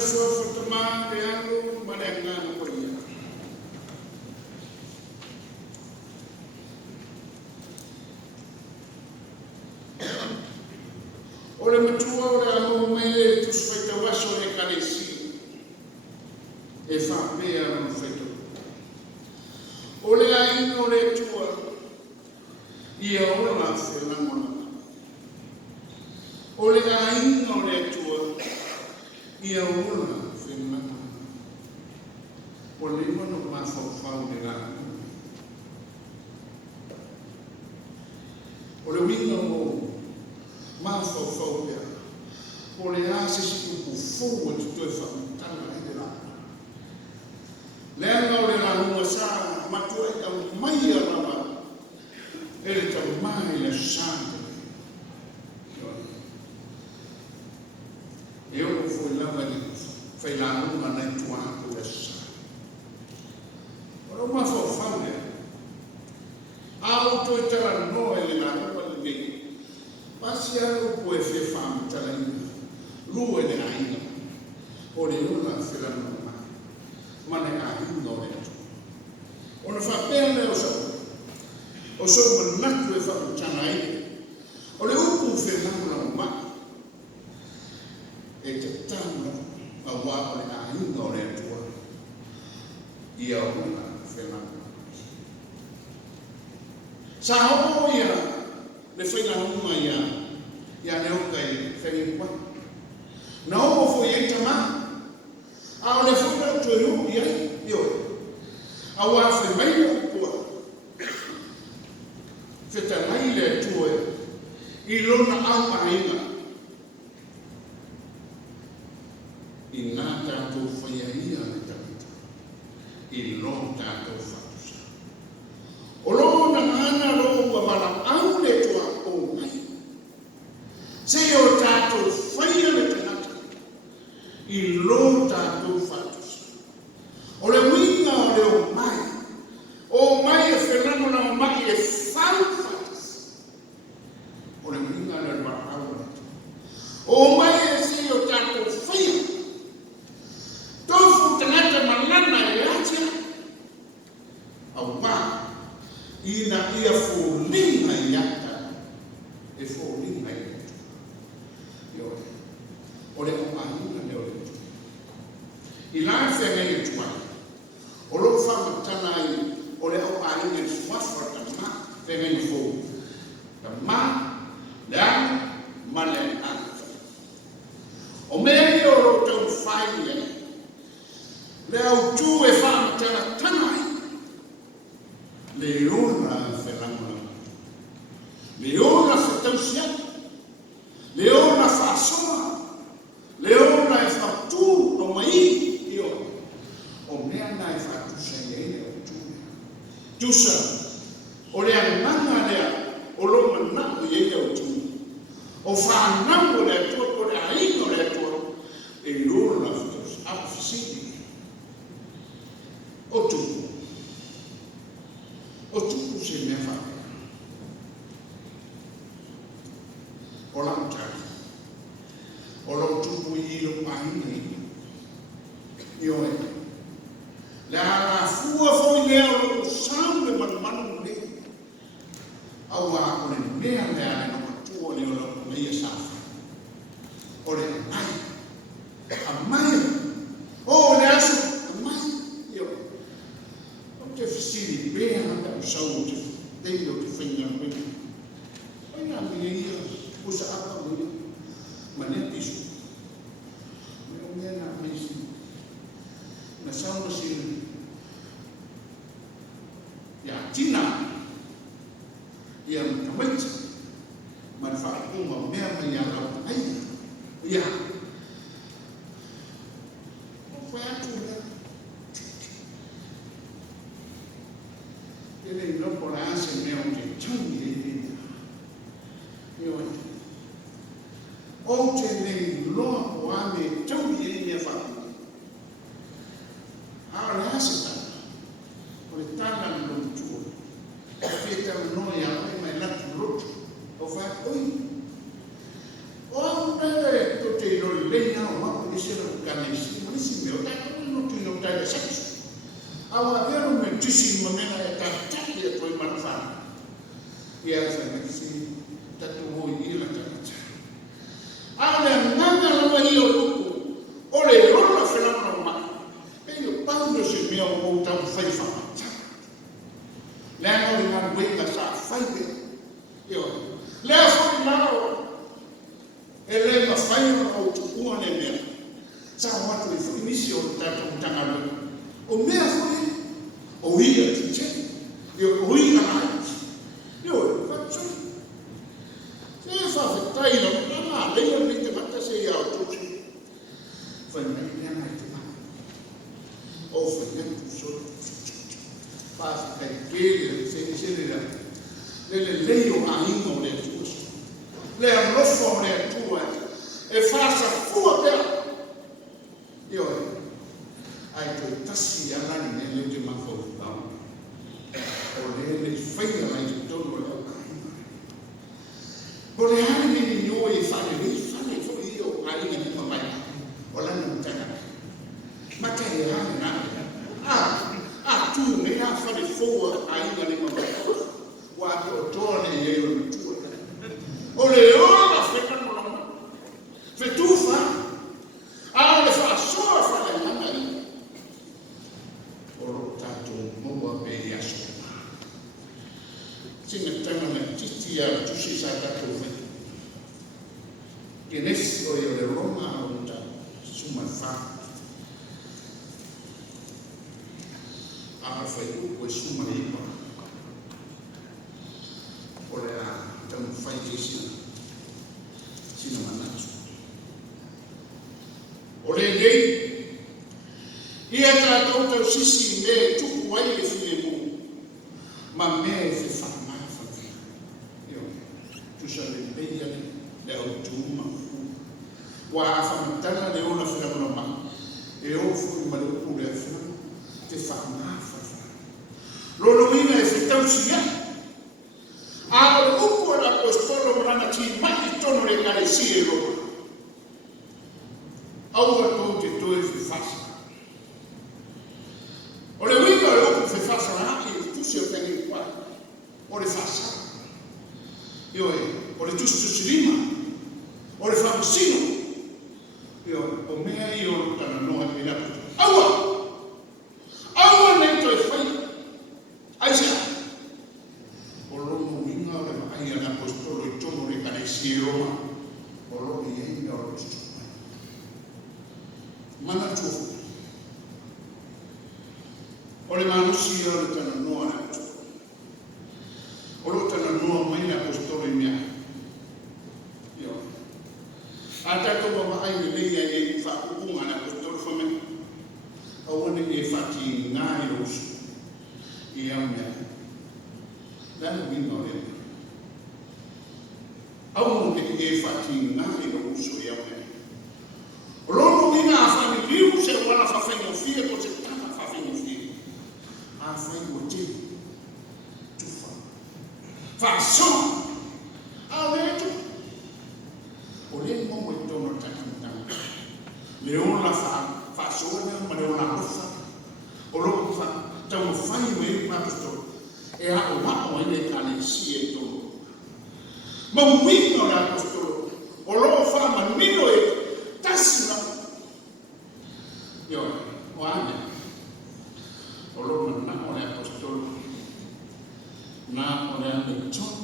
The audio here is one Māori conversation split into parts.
sua whatamā te anu, ma le ngāna ko ia. O le matua o le anu me le tusu whaitawaso le kalesi, e whapea no whaitawa. O le aina o le tua, ia ola whenangona. O le aina o le tua, ia ola whenangona. O le mono mawhawhau le ngā. O le winga o mawhawhau pia. O le ase si kupu fōua tu tue whamutanga i le rāna. Le anga o le rānua sā, matua e au mai a rawa, e le tau mai le sānga. E o foi lava ni fai la numa na tua ko essa ora ma fo faule auto e tala no ele na numa ni pasiano po e fe fam tala ni lu e na ina o le una fela no ma ne a no le ona fa pele o so ma na e fa tala ai o le upu fe na ma e te tanga a wā o le ahinga o le atua ia o na whenanga. Sa hoko ia le whainga ia ne oka i wheningwa. Na hoko fo i e tama a o le whainga tue ru ia i oe. A wā whenai o kua. Wheta mai le tue i lona au ahinga. I ngā tātou whaiaia le tamita, i lo tātou whatusa. O lo na ana lo ua mara au le toa o ngai. Se o tātou whaia le tamita, i lo tātou whatusa. O le winga o le o mai e whenano na o mai e whau whatusa. O le winga le mara au le toa. O mai e se o tātou whaia, tofu tangata manana e atia au wā ina ia fōlinga i ata e fōlinga i ata i ore o le o mahina le o le tu i la whenga i tua o lo whamatana i o le o mahina i suafra ta ma whenga i fō ta ma le ana ma le ana o mea i o lo tau whai e le au tū e whamatana tanai. Le ona whenangona. Le ona whetausia. Le ona whasoa. Le ona e whatū no mai i o. O mea nai whatusa i eile o tū. Tusa, o le ananga lea, o loma nako i eile o tū. O whanango le atua, o le aingo le atua, e ona whetausia. Apu fisidi. O tupu se mea whake. O lau tari. O lau tupu i ilo pahina i oe. Le ala fua foi lea o lau sambe manu le. Au a o le mea lea le no matua le o lau leia safa. O le mai. A mai. O le asu. Te whisiri bea hanga o sau te teio te whainga whainga. Whainga mea ia, usa apa mea, ma nea pisu. Mea o mea nā meisi. Na sau na siri. Ia tina. Ia mkawaita. Ma na whakuma mea mai a rau aia. Ia. O whai atu mea. Ele não conhece mesmo de tungue. Ontem nem logo o homem tungue ele fala. Agora essa tá. O italiano não tudo. Feita não é a mais lá tudo. O vai oi. Onde tu te lo leia uma polícia do canês. Awa vero me tisi mamena e tataki e toi manafana. Ia sa mesi tatu hoi ila tata. Ale nanga lama i o luku. Ole rola whenamana mai. E o pauno se mea o tau whaiwhama. Lea ngori ngā wenga sa whaipe. Io. Lea whai nao. E le ma whaia o tukua ne mea. Sa watu i whainisi o tatu tangalu. O mea whai. O ia ti te. Io o ia mai. Io e whatsu. Se e whawhetai na mana. Leia me te mata se ia o tuki. Whainai mea nai te mana. O whainai tu sori. Pasa kai kele se le leo a ingo le tuas. Le rofo le tua. E fasa fua pe. Io ai to tasi ana ni le te mako tau. O le faia mai te tono le au. O le ani ni no e fane fo io ai ni mai. O la no tanga. Mata e ana. Tu me ha fare foa ainda le mamma. Quattro torne e io tu. O le ora fecano la. Fe tu fa. Le fa solo fa la mamma. O tanto mo be ya so. Singa tanga na titia tu si sa ta tu. Che nesso io le Roma o ta suma fa. Foi o suma limpa. Ora, então faz isso. Se não mandar. Ora, ele e a cada outro sisi me tu vai e filho. Mas me se faz mais fácil. Eu, tu já lhe dei ali, deu tuma. O a família de uma filha normal. Eu fui maluco por essa. Te faz mais. Lolo ina e fitau sia. A upo la apostolo morana ti mai tono le caresie e Roma. Aua to te toe fi fasa. O le wika o le upo fi fasa na haki tu si o teni kwa. O le fasa. Io o le tusi tusirima. O le famasino. Io o mea io tana noa e mina. Aua! Aua nento e fai. Aisha, olomo winga ole mai ana apostolo i tomo le caresie Roma, olomo yenga o lo mana tu, ole manusi ole tana noa olo tana noa mai na apostolo i mea, yo, ata tomo mai le leia e fa kukunga na apostolo fame, awane e fati ngai osu. E a minha não vinha olhando aonde é fatinha e não uso e a minha logo vinha a família o seu ela fazendo filho você tá fazendo filho a fazendo ti tu faço a leito olhando muito no tanto leon la faço na leon la rosa o logo fa tau fai me pasto e a o ma o ele caresie e todo ma winno la pasto o lo fa ma mino e tasna yo o ane o lo na o le pasto na o le ane chon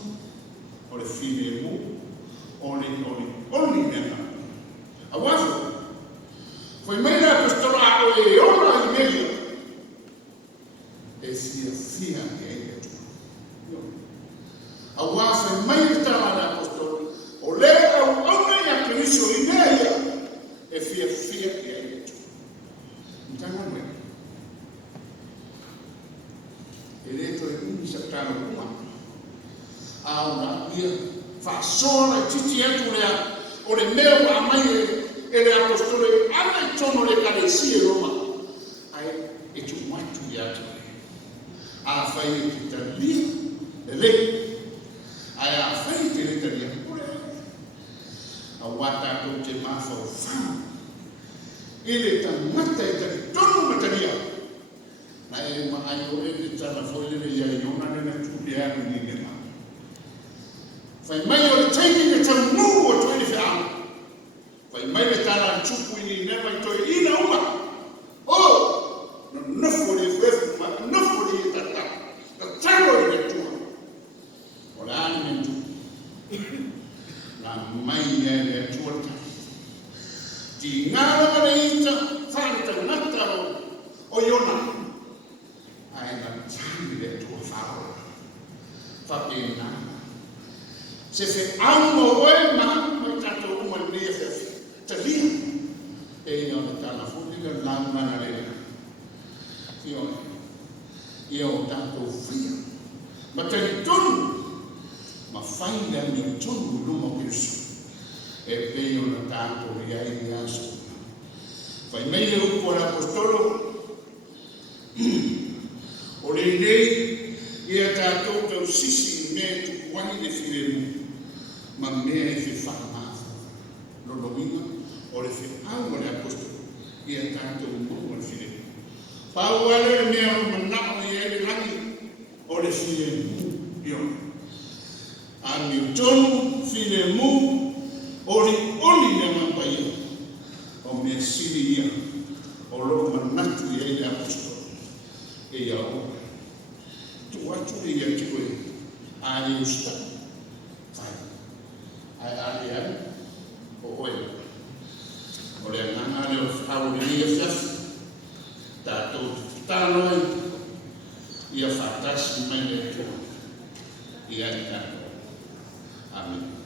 o le fine mu o le nena a wazo foi mai la pasto a o e o la meglio e sia che hai detto. A wafa mai stava da apostolo. O le au ya Cristo idea e fia che hai detto. Intanto noi. E detto e quindi sappiamo come. A una via fa sola titiatura o le meo a mai e le apostole hanno tono le caresie Roma. Ai e tu mai tu ya. A fai l'Italia, lei, a fai l'Italia pure, a guarda con te ma fa fame, e le tamata e te tono materia, ma è tala foi le ia i ona le na tupia ni le ma fai mai o le taimi le tau nu o toi le whaam fai mai le tala tupu ni ne mai toi ina uma o no nofo le wefu ma nofo le tata ka talo le tua o le ani me tu na mai le tua ta di ngara ma le ita fai ta nata o iona ai na tani le tua whaola whapena se fe amo oe ma mai tato uma lia fe te lia e ina le tala futi le langa na le ia o tato fia ma tani tonu ma fainga mi o tonu luma kirsu e pei o na tato ria i aso fai mei le upo al apostolo o le nei ia tato tau sisi me tu wani de filemu ma mea e fe whakamāwha. Lono winga, o le fe aunga le apostolo, ia tātou munga le filemu. Pau ale le mea o manao i ele langi, o le filemu, io. Ani o tonu, filemu, o li oli le mampaia, o mea siri ia, o lo manatu i ele apostolo. E ia o, tu atu e ia tikoe, a e usta. Ai ali ai o oi o le ngana le au le ia fiaf tatou taloi ia fatasi mai le tua ia tatou amen.